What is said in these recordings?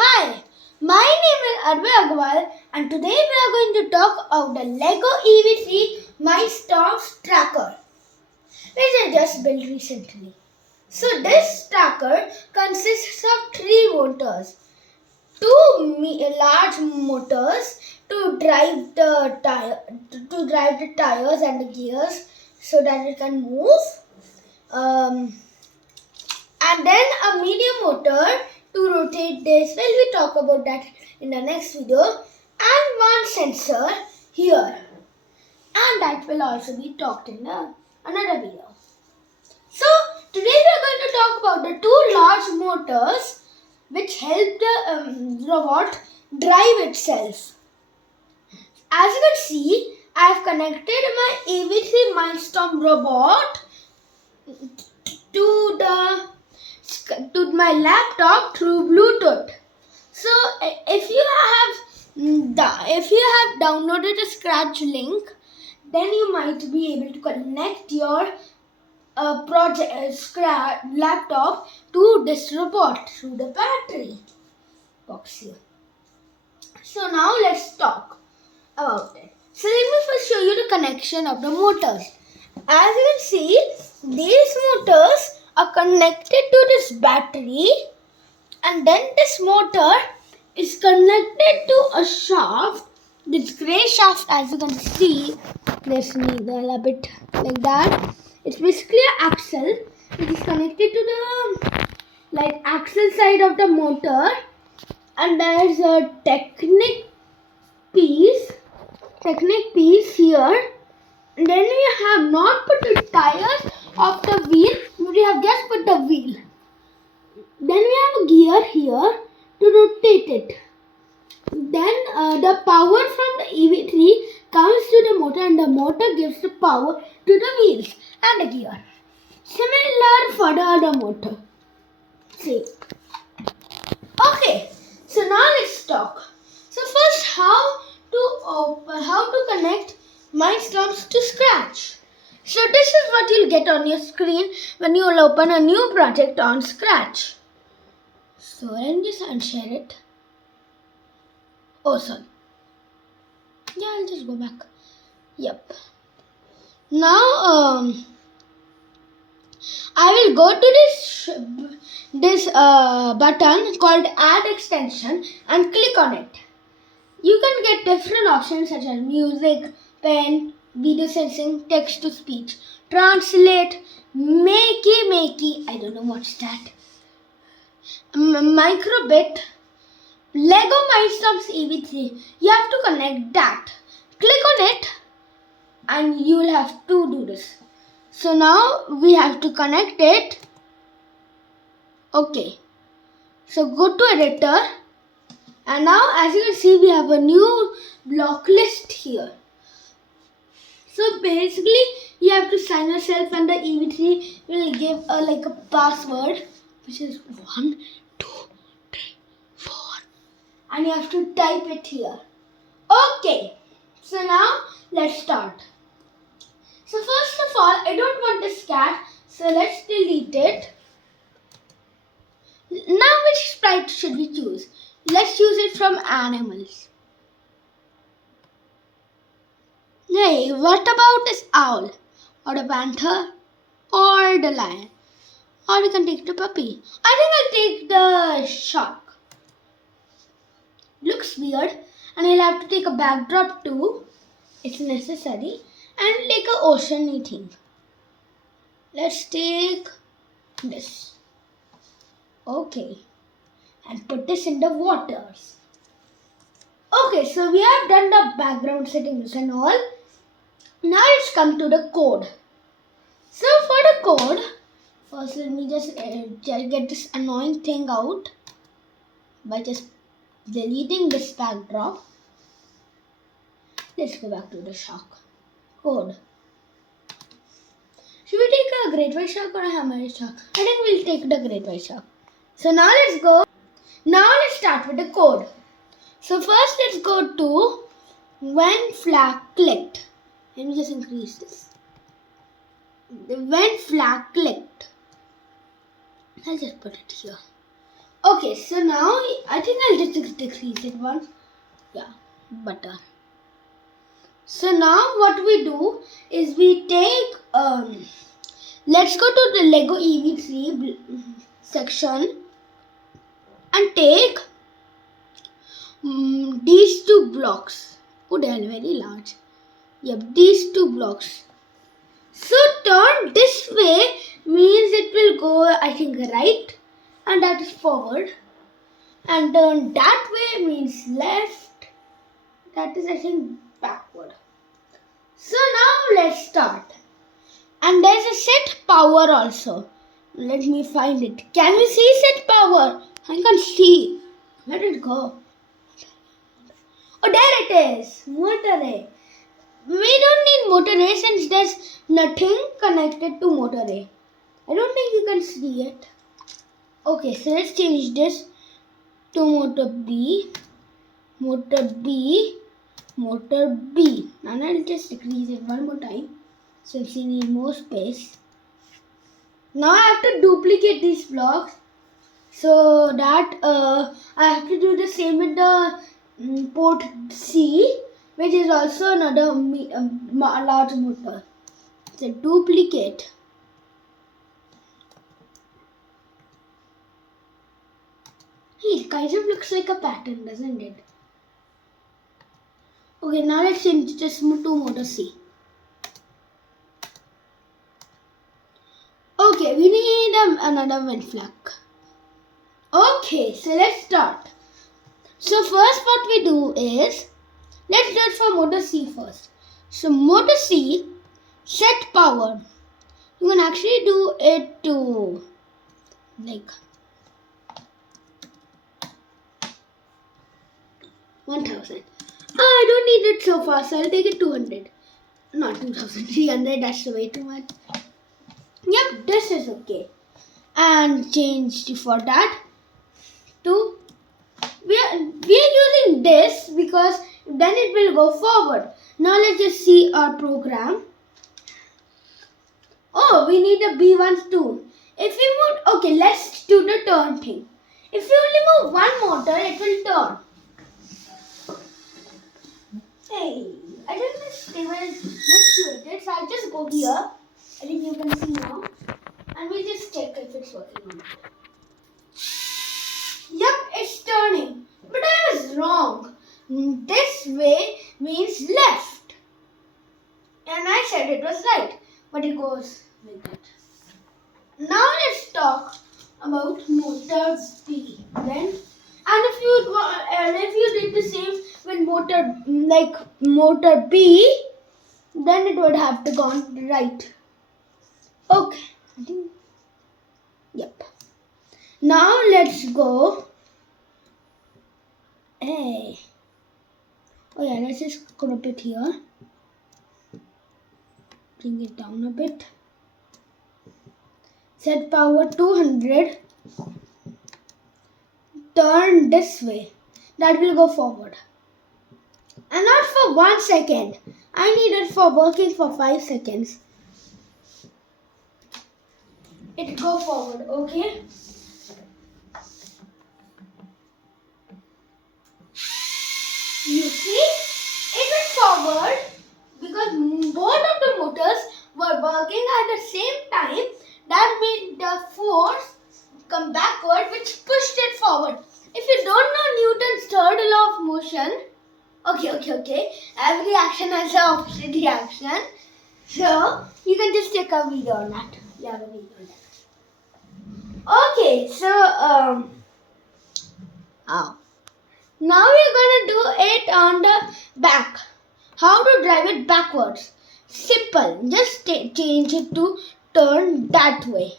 Hi, my name is Advay Agarwal and today we are going to talk about the Lego EV3 Mindstorms tracker, which I just built recently. So this tracker consists of three motors, two large motors to drive the tires and the gears so that it can move. And then a medium motor to rotate this. Well, we talk about that in the next video. And one sensor here. And that will also be talked in another video. So, today we are going to talk about the two large motors which help the robot drive itself. As you can see, I have connected my EV3 Mindstorm robot to my laptop through Bluetooth. So if you have downloaded a Scratch link, then you might be able to connect your laptop to this robot through the battery box here. So now let's talk about it. So let me first show you the connection of the motors. As you can see, these motors are connected to this battery, and then this motor is connected to a shaft, this grey shaft. As you can see, there's needle a bit like that. It's basically an axle which is connected to the axle side of the motor, and there's a technic piece here. And then we have not put the tires of the wheel, we have just put the wheel. Then we have a gear here to rotate it. Then the power from the EV3 comes to the motor, and the motor gives the power to the wheels and the gear. Similar for the other motor. See. Okay, so now let's talk. So first, how to connect Mindstorms to Scratch. So this is what you'll get on your screen when you will open a new project on Scratch. So let me just unshare it. Oh, sorry. Yeah, I'll just go back. Yep. Now I will go to this button called Add Extension and click on it. You can get different options such as music, pen, video sensing, text to speech, translate, makey, I don't know what's that, microbit, Lego Mindstorms EV3. You have to connect that. Click on it and you will have to do this. So now we have to connect it. Okay. So go to editor. And now as you can see, we have a new block list here. So basically you have to sign yourself, and the EV3 will give a password which is 1, 2, 3, 4, and you have to type it here. Okay, so now let's start. So first of all, I don't want this cat, so let's delete it. Now which sprite should we choose? Let's choose it from animals. Hey, what about this owl? Or the panther? Or the lion? Or we can take the puppy. I think I'll take the shark. Looks weird, and I'll have to take a backdrop too. It's necessary. And take an ocean-y thing. Let's take this. Okay. And put this in the waters. Okay, so we have done the background settings and all. Now let's come to the code. So for the code, first let me just get this annoying thing out by just deleting this backdrop. Let's go back to the shark. Code. Should we take a great white shark or a hammerhead shark? I think we'll take the great white shark. So now let's go. Now let's start with the code. So first let's go to when flag clicked. Let me just increase this. When flag clicked. I'll just put it here. Okay, so now I think I'll decrease it once. Yeah, butter. So now what we do is we take, let's go to the Lego EV3 section and take these two blocks. Oh, they are very large. Yep, these two blocks. So turn this way means it will go, I think, right, and that is forward. And turn that way means left. That is, I think, backward. So now let's start. And there's a set power also. Let me find it. Can you see set power? I can't see. Where did it go? Oh, there it is. Motor A. We don't need motor A since there's nothing connected to motor A. I don't think you can see it. Okay, so let's change this to motor B. Motor B. Motor B. And I'll just decrease it one more time since we need more space. Now I have to duplicate these blocks so that I have to do the same with the port C, which is also another large motor. So duplicate. It kind of looks like a pattern, doesn't it? Okay, now let's change this to motor C. Okay, we need another wind flag. Okay, so let's start. So first what we do is, let's do it for motor C first. So motor C, set power. You can actually do it to like 1000. I don't need it so fast, so I'll take it 200. Not 2300, that's way too much. Yep, this is okay. And change for that to, we are using this because then it will go forward. Now let's just see our program. Oh, we need a B1 too. If we move, okay, let's do the turn thing. If you only move one motor, it will turn. Hey, I didn't miss they were miscreated, so I'll just go here. I think you can see now. And we'll just check if it's working or not. Yep, it's turning. But I was wrong. This way means left. And I said it was right. But it goes like that. Now let's talk about motor B. Then, and if you did the same with motor B, then it would have to gone right. Okay. Yep. Now let's go. Hey. Oh yeah, let's just crop it here. Bring it down a bit. Set power 200. Turn this way. That will go forward. And not for 1 second. I need it for working for 5 seconds. It will go forward, okay? You see, it went forward because both of the motors were working at the same time. That made the force come backward, which pushed it forward. If you don't know Newton's third law of motion, okay. Every action has an opposite reaction. So you can just take a video on that. You have a video on that. Okay, so now we're gonna do it on the back. How to drive it backwards? Simple. Just change it to turn that way.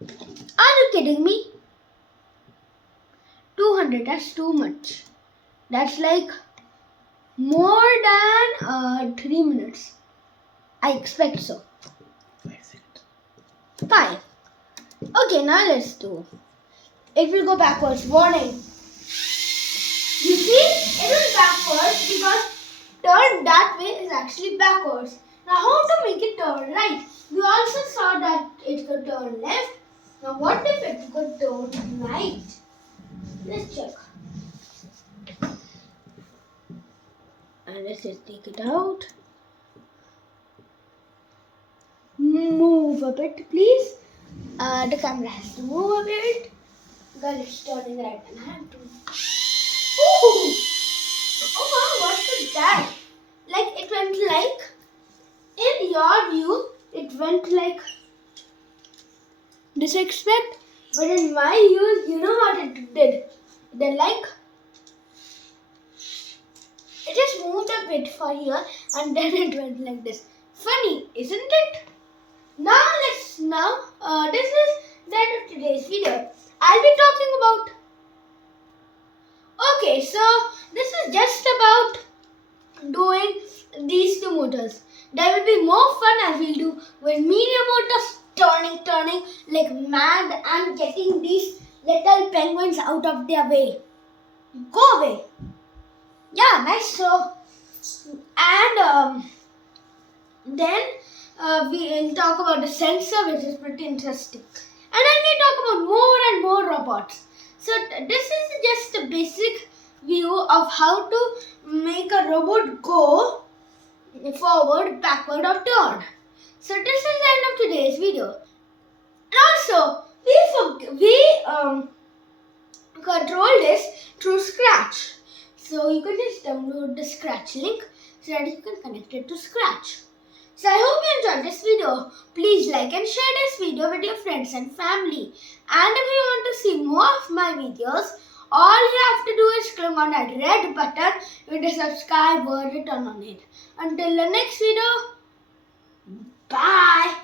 Are you kidding me? 200, that's too much. That's like more than 3 minutes. I expect so. 5 seconds. 5. Okay, now let's do. It will go backwards. Warning. You see, it is backwards because turn that way is actually backwards. Now how to make it turn right? We also saw that it could turn left. Now what if it could turn night. Let's check. And let's just take it out. Move a bit, please. The camera has to move a bit. Girl, it's turning right, and I have to. Ooh! Oh wow, what was that? Like it went like. In your view, it went like disrespect, but in my view, you know what it did? It did like. It just moved a bit for here, and then it went like this. Funny, isn't it? This is the end of today's video. I'll be talking about. Okay, so this is just about doing these two motors. There will be more fun as we'll do with medium motors turning like mad and getting these little penguins out of their way. Go away. Yeah, nice. So, and then we will talk about the sensor, which is pretty interesting. And then we talk about more and more robots. So this is just a basic view of how to make a robot go forward, backward or turn. So this is the end of today's video. And also, we control this through Scratch. So you can just download the Scratch link so that you can connect it to Scratch. So I hope you enjoyed this video. Please like and share this video with your friends and family. And if you want to see more of my videos, all you have to do is click on that red button with the subscribe word written on it. Until the next video, bye.